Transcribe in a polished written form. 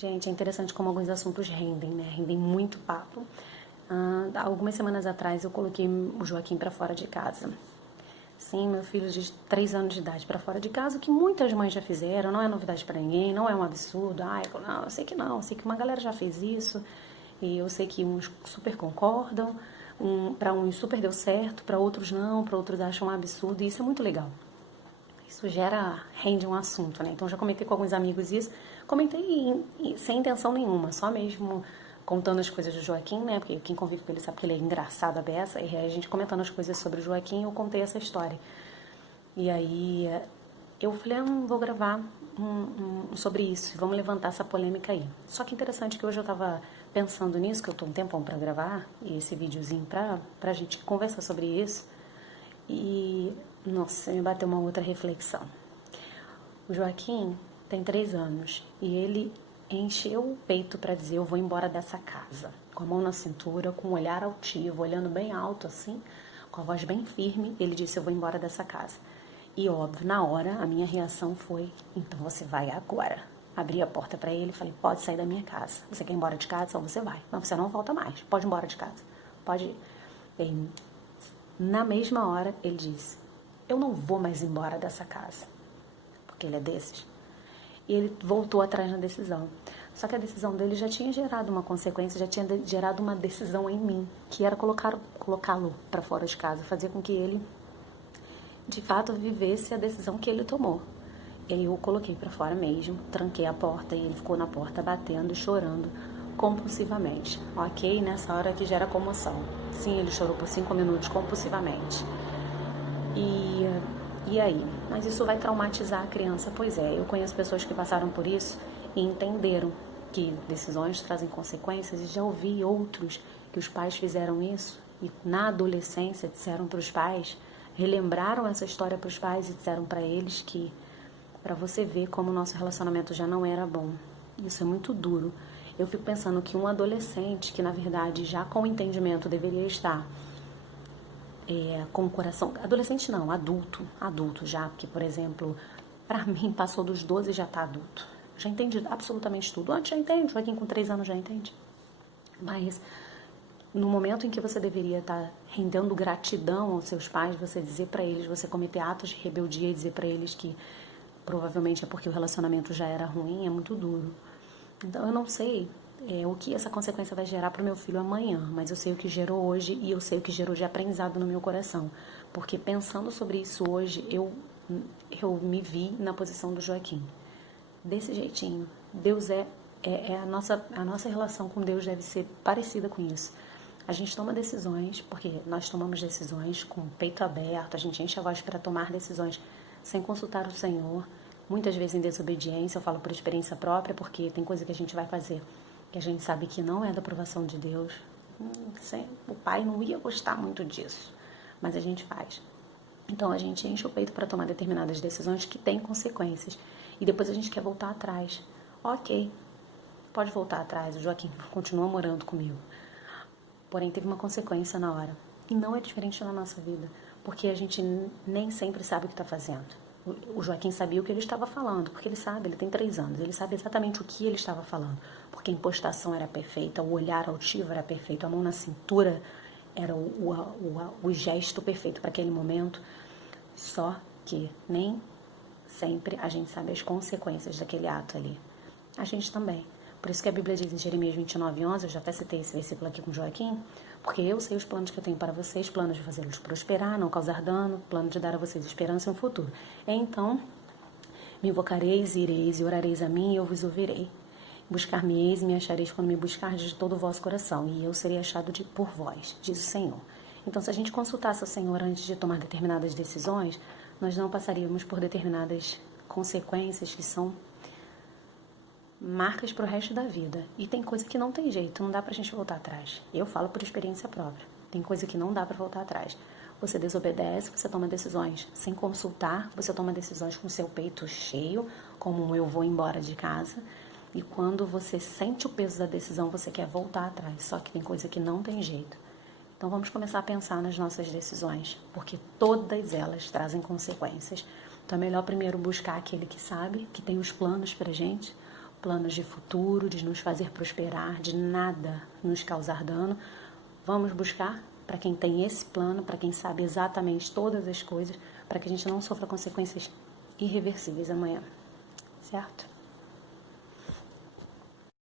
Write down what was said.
Gente, é interessante como alguns assuntos rendem, né? Rendem muito papo. Algumas semanas atrás eu coloquei o Joaquim para fora de casa. Sim, meu filho de 3 anos de idade para fora de casa, o que muitas mães já fizeram, não é novidade para ninguém, não é um absurdo. Ai, não, eu sei que não, eu sei que uma galera já fez isso, e eu sei que uns super concordam, para uns super deu certo, para outros não, para outros acham um absurdo, e isso é muito legal. Isso rende um assunto, né? Então já comentei com alguns amigos isso, comentei sem intenção nenhuma, só mesmo contando as coisas do Joaquim, né? Porque quem convive com ele sabe que ele é engraçado a beça, e a gente comentando as coisas sobre o Joaquim, eu contei essa história. E aí eu falei, vou gravar sobre isso, vamos levantar essa polêmica aí. Só que interessante que hoje eu tava pensando nisso, que eu tô um tempão pra gravar, e esse videozinho pra gente conversar sobre isso, e, nossa, me bateu uma outra reflexão. O Joaquim tem 3 anos e ele encheu o peito para dizer: eu vou embora dessa casa. Com a mão na cintura, com um olhar altivo, olhando bem alto assim, com a voz bem firme, ele disse: eu vou embora dessa casa. E óbvio, na hora, a minha reação foi: então você vai agora. Abri a porta para ele e falei: pode sair da minha casa. Você quer ir embora de casa? Então você vai. Mas você não volta mais. Pode ir embora de casa. Pode ir. Ele, na mesma hora, ele disse: eu não vou mais embora dessa casa. Porque ele é desses. E ele voltou atrás na decisão. Só que a decisão dele já tinha gerado uma consequência, já tinha gerado uma decisão em mim, que era colocá-lo para fora de casa, fazer com que ele, de fato, vivesse a decisão que ele tomou. E aí eu o coloquei para fora mesmo, tranquei a porta e ele ficou na porta batendo e chorando compulsivamente. Ok, nessa hora que gera comoção. Sim, ele chorou por 5 minutos compulsivamente. E aí? Mas isso vai traumatizar a criança? Pois é, eu conheço pessoas que passaram por isso e entenderam que decisões trazem consequências, e já ouvi outros que os pais fizeram isso e na adolescência disseram para os pais, relembraram essa história para os pais e disseram para eles que, para você ver como o nosso relacionamento já não era bom. Isso é muito duro. Eu fico pensando que um adolescente que na verdade já com o entendimento deveria estar com o coração, adolescente não, adulto já, porque, por exemplo, para mim passou dos 12 e já tá adulto, já entende absolutamente tudo, antes já entende, Joaquim com 3 anos já entende, mas no momento em que você deveria estar rendendo gratidão aos seus pais, você dizer para eles, você cometer atos de rebeldia e dizer para eles que provavelmente é porque o relacionamento já era ruim, é muito duro. Então eu não sei o que essa consequência vai gerar para o meu filho amanhã, mas eu sei o que gerou hoje e eu sei o que gerou de aprendizado no meu coração, porque pensando sobre isso hoje, eu me vi na posição do Joaquim, desse jeitinho. Deus a nossa relação com Deus deve ser parecida com isso. A gente toma decisões, porque nós tomamos decisões com o peito aberto, a gente enche a voz para tomar decisões sem consultar o Senhor, muitas vezes em desobediência. Eu falo por experiência própria, porque tem coisa que a gente vai fazer que a gente sabe que não é da aprovação de Deus. O pai não ia gostar muito disso, mas a gente faz. Então a gente enche o peito para tomar determinadas decisões que têm consequências e depois a gente quer voltar atrás. Ok, pode voltar atrás, o Joaquim continua morando comigo, porém teve uma consequência na hora. E não é diferente na nossa vida, porque a gente nem sempre sabe o que está fazendo. O Joaquim sabia o que ele estava falando, porque ele sabe, ele tem 3 anos, ele sabe exatamente o que ele estava falando, porque a impostação era perfeita, o olhar altivo era perfeito, a mão na cintura era o gesto perfeito para aquele momento, só que nem sempre a gente sabe as consequências daquele ato ali. A gente também. Por isso que a Bíblia diz em Jeremias 29:11, eu já até citei esse versículo aqui com Joaquim, porque eu sei os planos que eu tenho para vocês, planos de fazê-los prosperar, não causar dano, plano de dar a vocês esperança e um futuro. Então, me invocareis, ireis e orareis a mim e eu vos ouvirei. Buscar-me-eis e me achareis quando me buscardes de todo o vosso coração, e eu serei achado por vós, diz o Senhor. Então, se a gente consultasse o Senhor antes de tomar determinadas decisões, nós não passaríamos por determinadas consequências que são marcas pro resto da vida. E tem coisa que não tem jeito, não dá pra gente voltar atrás. Eu falo por experiência própria. Tem coisa que não dá pra voltar atrás. Você desobedece, você toma decisões sem consultar, você toma decisões com seu peito cheio, como um eu vou embora de casa. E quando você sente o peso da decisão, você quer voltar atrás. Só que tem coisa que não tem jeito. Então vamos começar a pensar nas nossas decisões, porque todas elas trazem consequências. Então é melhor primeiro buscar aquele que sabe, que tem os planos pra gente, planos de futuro, de nos fazer prosperar, de nada nos causar dano. Vamos buscar para quem tem esse plano, para quem sabe exatamente todas as coisas, para que a gente não sofra consequências irreversíveis amanhã, certo?